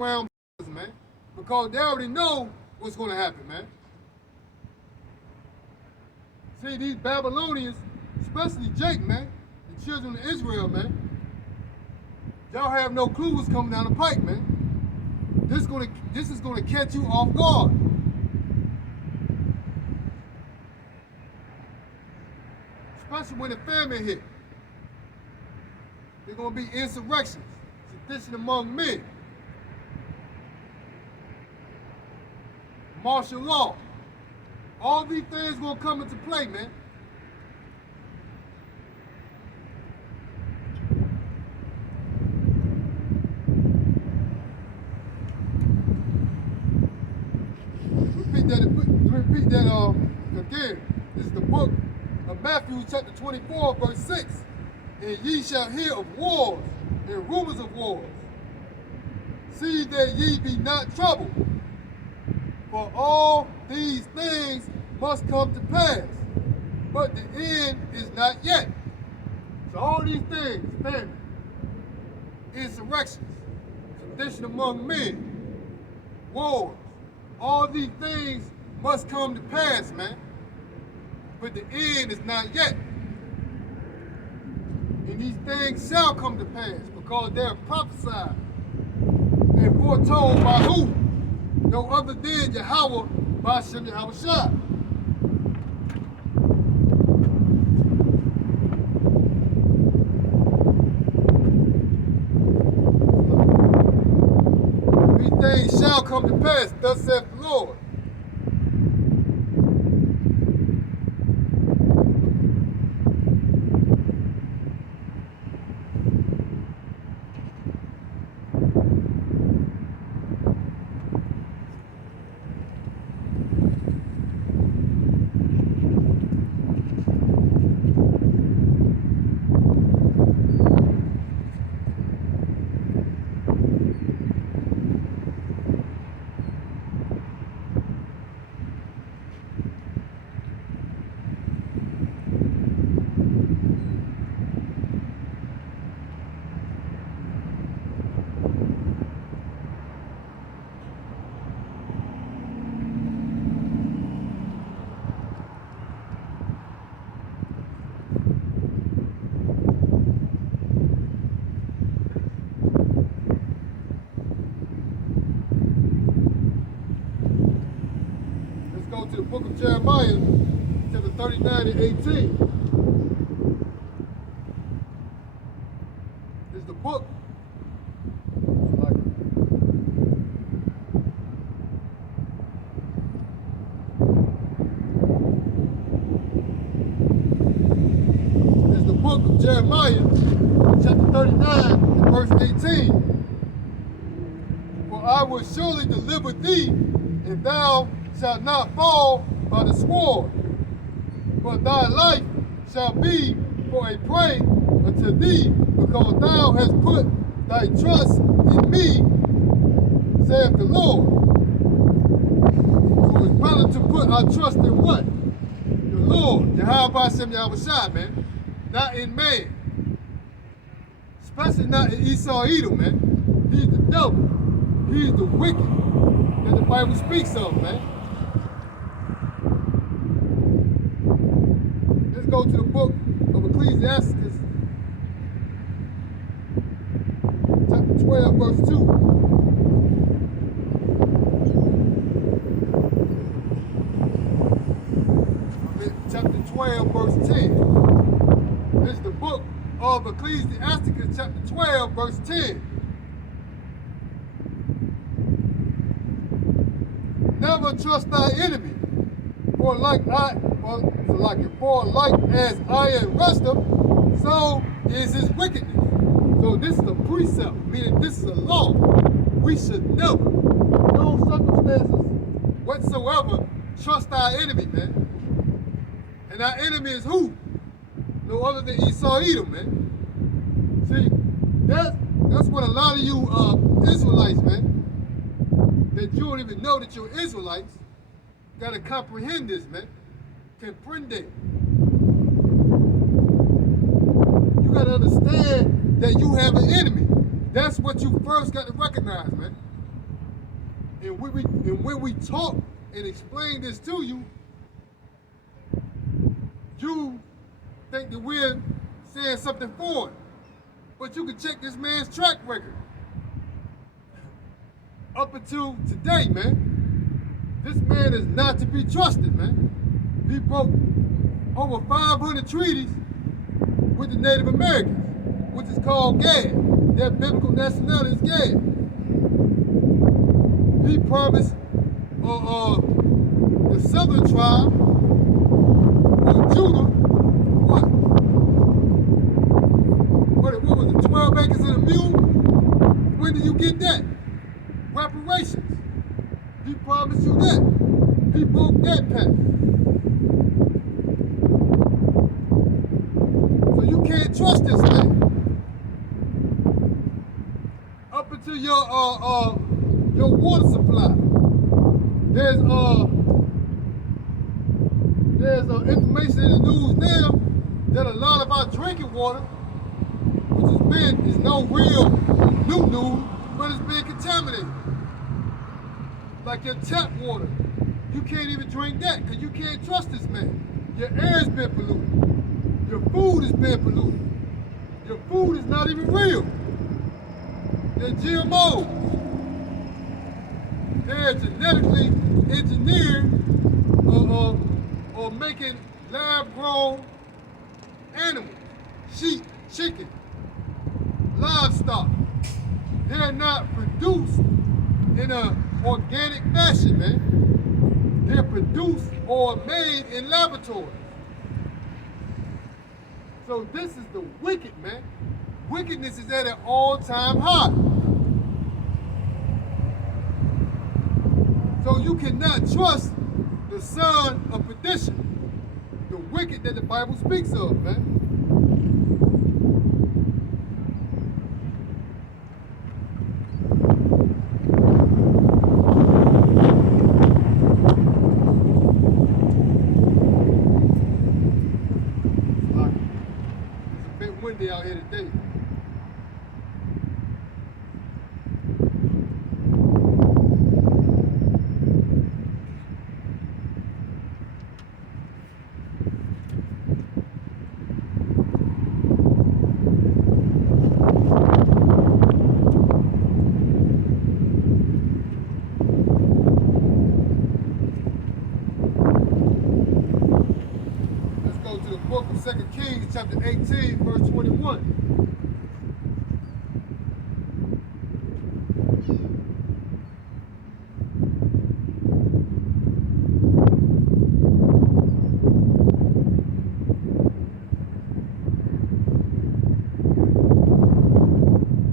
around, man, because they already know what's going to happen, man. See, these Babylonians, especially Jake, man, the children of Israel, man, y'all have no clue what's coming down the pike, man. This is gonna catch you off guard. Especially when the famine hit. There's gonna be insurrections, sedition among men, martial law. All these things gonna come into play, man. Let me repeat that again. This is the book of Matthew chapter 24, verse 6. And ye shall hear of wars and rumors of wars. See that ye be not troubled. For all these things must come to pass, but the end is not yet. So all these things, famine, insurrections, sedition among men, wars, all these things must come to pass, man. But the end is not yet. And these things shall come to pass because they are prophesied and foretold by who? No other than Yahweh by Shem Yahweh Shai. These things shall come to pass, thus saith the Lord. To the book of Jeremiah, chapter 39 and 18. This is the book. This is the book of Jeremiah, chapter 39 and verse 18. For I will surely deliver thee, and thou shalt not fall by the sword, but thy life shall be for a prey unto thee, because thou hast put thy trust in me, saith the Lord. So it's better to put our trust in what? The Lord, Yahweh Shem Yahweh Shai, man. Not in man. Especially not in Esau Edom, man. He's the devil. He's the wicked that the Bible speaks of, man. Let's go to the book of Ecclesiastes, chapter 12, verse 2. Chapter 12, verse 10. This is the book of Ecclesiastes, chapter 12, verse 10. Never trust thy enemy, for like as iron rusteth, so is his wickedness. So this is a precept, meaning this is a law. We should never, in no circumstances whatsoever, trust our enemy, man. And our enemy is who? No other than Esau Edom, man. See, that's what a lot of you Israelites, man, that you don't even know that you're Israelites, gotta comprehend this, man. Comprende. You gotta understand that you have an enemy. That's what you first got to recognize, man. And when we talk and explain this to you, you think that we're saying something foreign. But you can check this man's track record. Up until today, man, this man is not to be trusted, man. He broke over 500 treaties with the Native Americans, which is called Gad. Their biblical nationality is Gad. He promised the southern tribe of Judah, what was it, 12 acres and a mule? When did you get that? Reparations. He promised you that. He broke that pact. So you can't trust this man. Up until your water supply. There's information in the news now that a lot of our drinking water, which is no real new news, but it's been contaminated. Like your tap water, you can't even drink that because you can't trust this man. Your air's been polluted. Your food has been polluted. Your food is not even real. They're GMOs. They're genetically engineered or making lab-grown animals, sheep, chicken, livestock. They're not produced in an organic fashion, man. They're produced or made in laboratories. So this is the wicked, man. Wickedness is at an all-time high. So you cannot trust the son of perdition, the wicked that the Bible speaks of, man. It's a bit windy out here today. Book of 2 Kings, chapter 18, verse 21.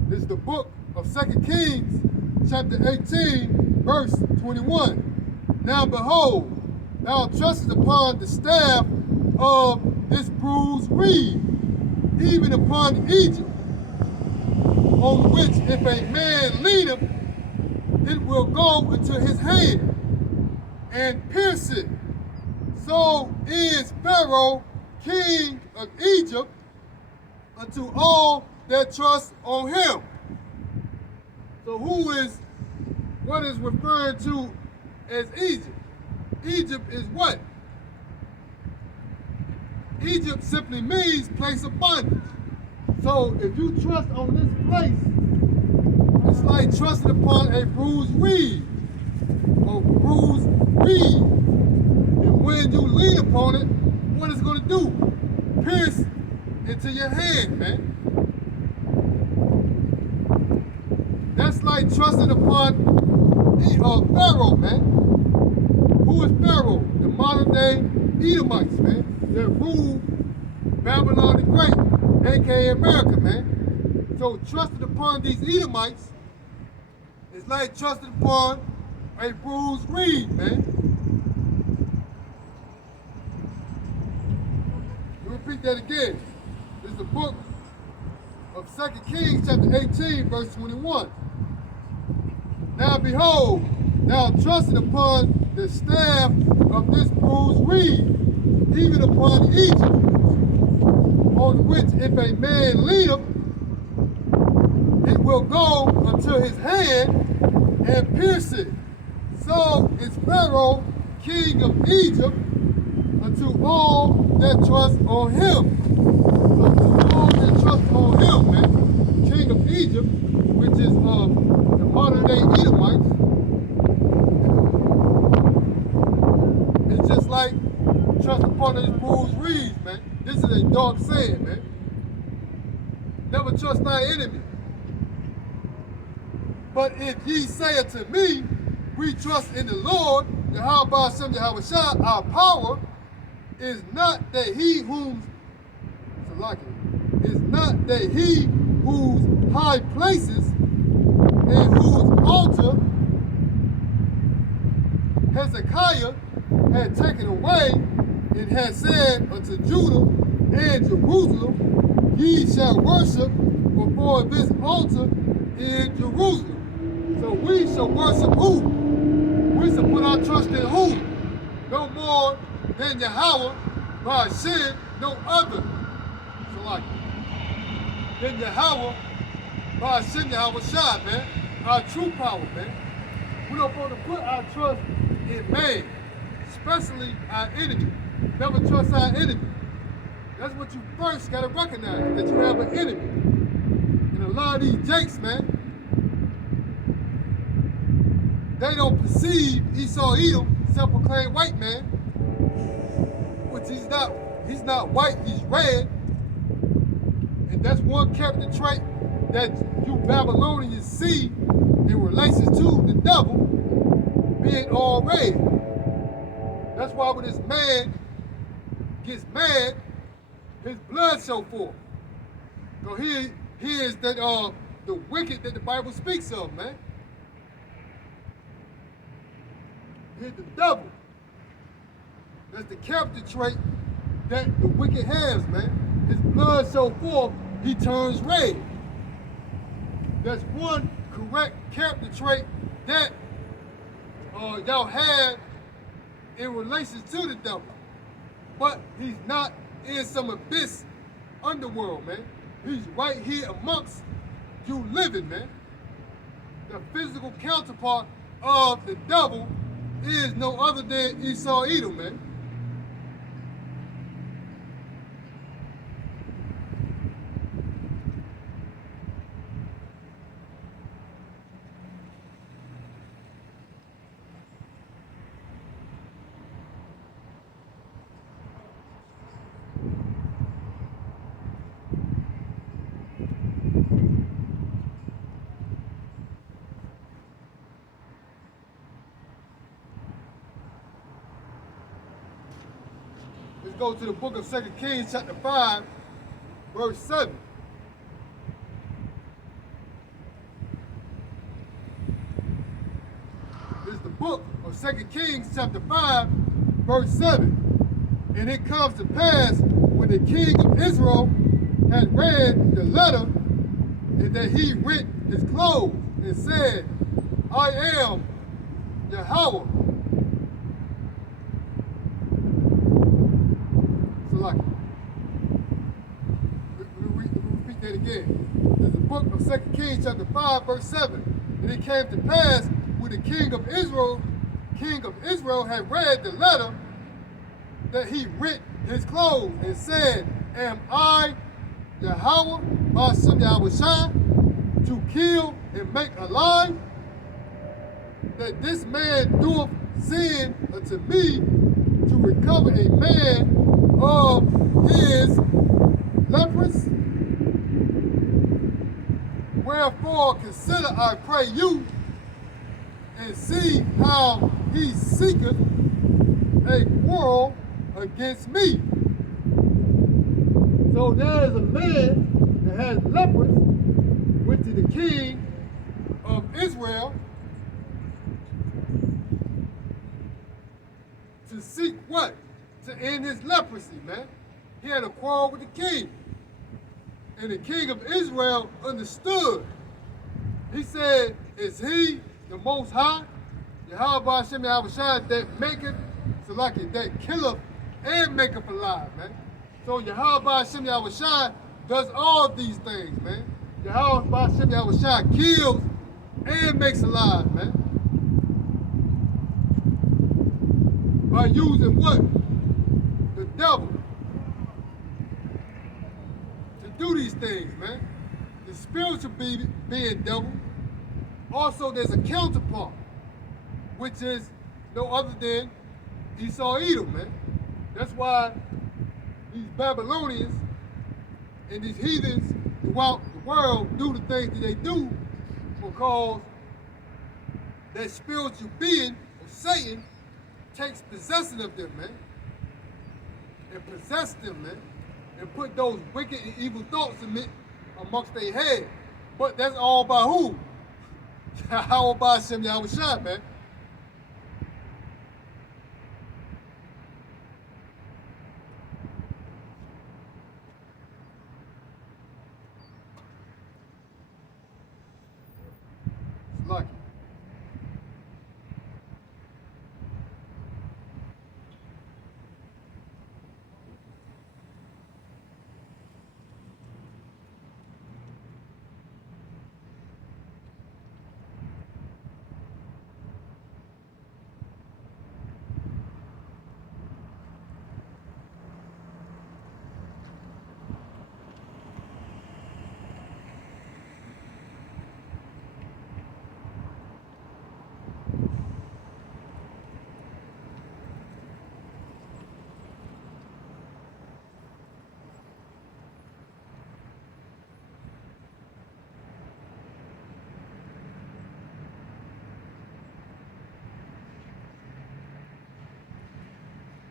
This is the book of 2 Kings, chapter 18, verse 21. Now behold, thou trustest upon the staff of this bruised reed, even upon Egypt, on which if a man leaneth, it will go into his hand and pierce it. So is Pharaoh, king of Egypt, unto all that trust on him. So what is referred to as Egypt? Egypt is what? Egypt simply means place of bondage. So if you trust on this place, it's like trusting upon a bruised reed. And when you lean upon it, what it's going to do? Pierce into your hand, man. That's like trusting upon Pharaoh, man. Who is Pharaoh? The modern day Edomites, man. That ruled Babylon the Great, aka America, man. So trusting upon these Edomites is like trusting upon a bruised reed, man. Let me repeat that again. This is the book of 2 Kings, chapter 18, verse 21. Now behold, thou trusted upon the staff of this bruised reed, even upon Egypt, on which if a man leaneth, it will go unto his hand and pierce it. So is Pharaoh, king of Egypt, unto all that trust on him. So to all that trust on him, man, king of Egypt, which is the modern day Edomites, it's just like trust upon his bulls reeds, man. This is a dark saying, man. Never trust thy enemy. But if ye say unto me, we trust in the Lord, Yahweh Shem Yahweh Shah, our power is not that he whose is not that he whose high places and whose altar Hezekiah had taken away and had said unto Judah and Jerusalem, ye shall worship before this altar in Jerusalem. So we shall worship who? We shall put our trust in who? No more than Yahweh, by sin, no other. So like, then Yahweh, by sin, Yahweh Shai, man. Our true power, man. We don't want to put our trust in man, especially our enemy. Never trust our enemy. That's what you first got to recognize, that you have an enemy. And a lot of these jakes, man, they don't perceive Esau Edom, self-proclaimed white man, which he's not white, he's red. And that's one character trait that you Babylonians see in relation to the devil being all red. That's why when this man gets mad, his blood show forth. So here is that the wicked that the Bible speaks of, man. Here's the devil. That's the character trait that the wicked has, man. His blood so forth, he turns red. That's one correct character trait that y'all have in relation to the devil. But he's not in some abyss underworld, man. He's right here amongst you living, man. The physical counterpart of the devil is no other than Esau Edom, man. Let's go to the book of 2 Kings, chapter 5, verse 7. This is the book of 2 Kings, chapter 5, verse 7. And it comes to pass, when the king of Israel had read the letter, and that he rent his clothes and said, I am Yahweh. Like, repeat that again. There's the book of 2 Kings, chapter 5, verse 7. And it came to pass when the king of Israel had read the letter, that he rent his clothes and said, Am I Yahweh, by Shem Yahweh Shai, to kill and make alive? That this man doeth sin unto me, to recover a man of his leprosy. Wherefore consider, I pray you, and see how he seeketh a quarrel against me. So there is a man that has leprosy, went to the king of Israel to seek what? To end his leprosy, man. He had a quarrel with the king. And the king of Israel understood. He said, is he the most high? Yahweh Shem Yahweh Shai, that maketh, so like it, that killeth and maketh alive, man. So Yahweh Shem Yahweh Shai does all these things, man. Yahweh Shem Yahweh Shai kills and makes alive, man. by using what? The devil to do these things, man. The spiritual being devil. Also, there's a counterpart, which is no other than Esau Edom, man. That's why these Babylonians and these heathens throughout the world do the things that they do, because that spiritual being of Satan takes possession of them, man, and possess them, man, and put those wicked and evil thoughts amongst their head. But that's all by who? How about Shem Yahushua, man? It's lucky.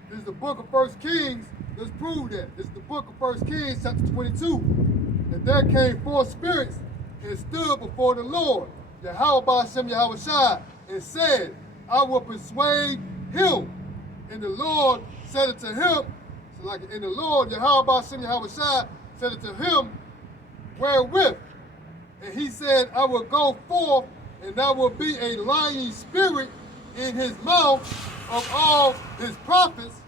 This is the book of 1 Kings. Let's prove that. This is the book of 1 Kings, chapter 22. And there came four spirits and stood before the Lord, Yahweh Shem Yahushua, and said, I will persuade him. And the Lord said unto him, and the Lord, Yahweh Shem Yahushua, said unto him, wherewith? And he said, I will go forth, and there will be a lying spirit in his mouth of all his prophets.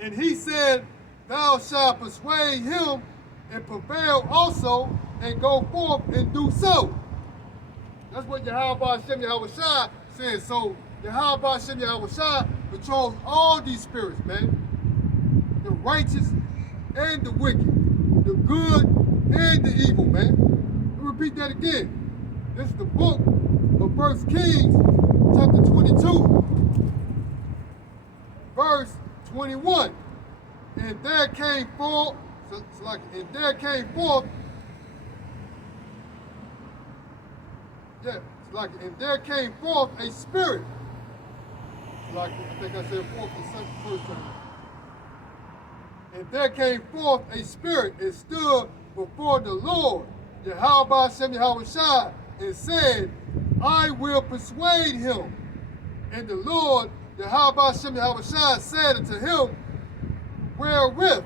And he said, thou shalt persuade him and prevail also, and go forth and do so. That's what Yahweh Shem Yahushua says. So Yahweh Shem Yahushua controls all these spirits, man. The righteous and the wicked, the good and the evil, man. Let me repeat that again. This is the book of 1 Kings, chapter 22, verse 21. And there came forth, and there came forth a spirit. I think I said forth the first time. And there came forth a spirit and stood before the Lord, Yahweh Shem Yahushua, and said, I will persuade him. And the Lord, Yahweh Shem Yahushua, said unto him, wherewith?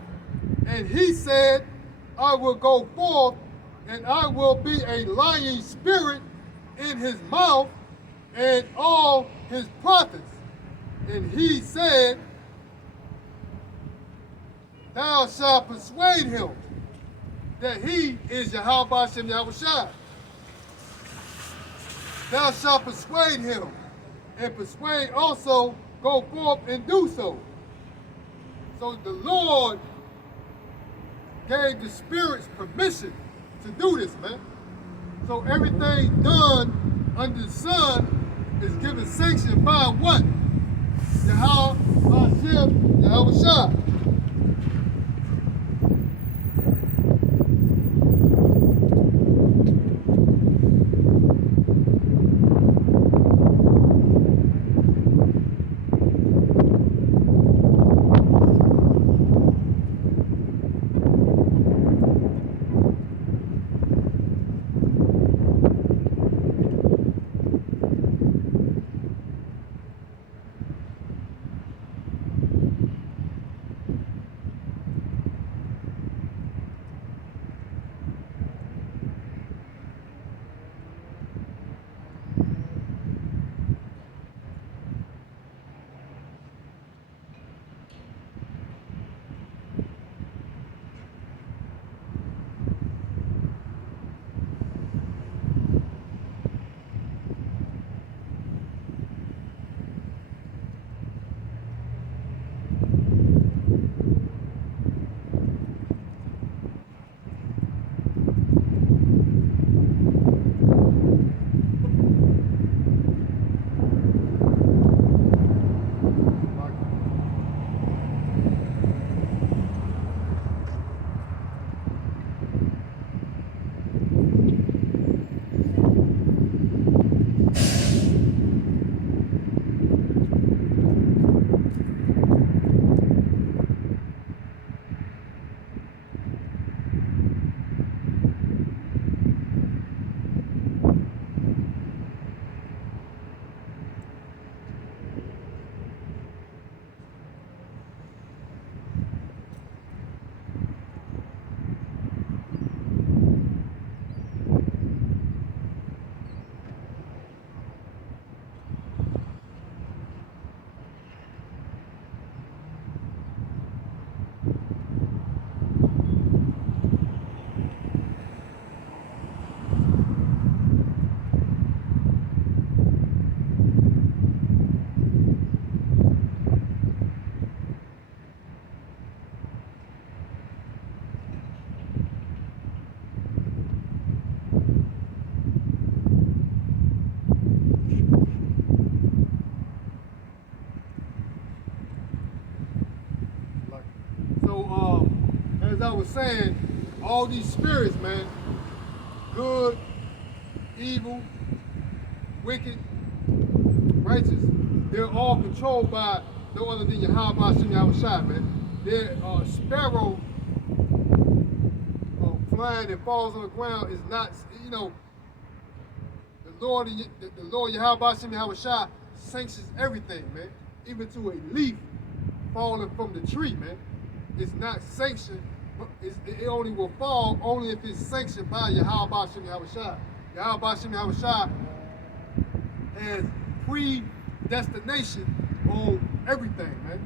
And he said, I will go forth, and I will be a lying spirit in his mouth and all his prophets. And he said, thou shalt persuade him that he is Yahweh Shem Yahushua. Thou shalt persuade him, and persuade also, go forth and do so. So the Lord gave the spirits permission to do this, man. So everything done under the sun is given sanction by what? Yahweh Shem Yahushua. was saying, all these spirits, man, good, evil, wicked, righteous, they're all controlled by no other than Yahweh Shem Yahushua, man. Their sparrow flying and falls on the ground is not, you know, the Lord Yahweh Shem Yahushua sanctions everything, man. Even to a leaf falling from the tree, man. It's not sanctioned, but it only will fall only if it's sanctioned by Yahweh Shem Yahushua. Yahweh Shem Yahushua has predestination on everything, man.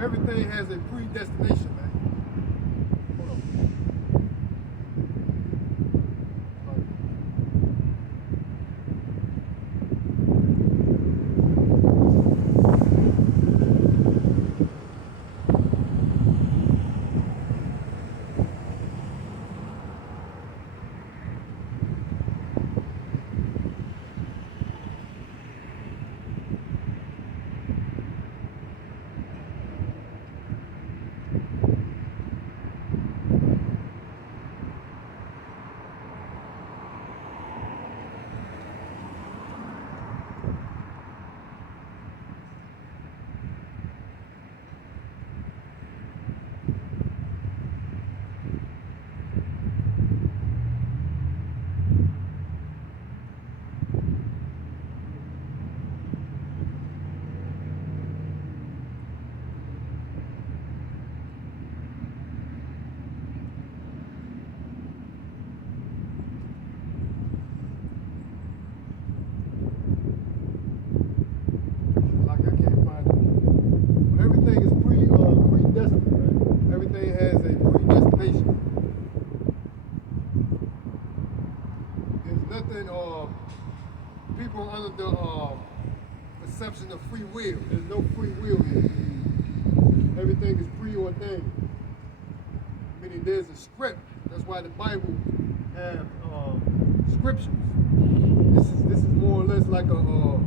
Everything has a predestination, man. Hold on. People under the perception of free will. There's no free will here. Everything is preordained. there's a script. That's why the Bible have scriptures. This is more or less like a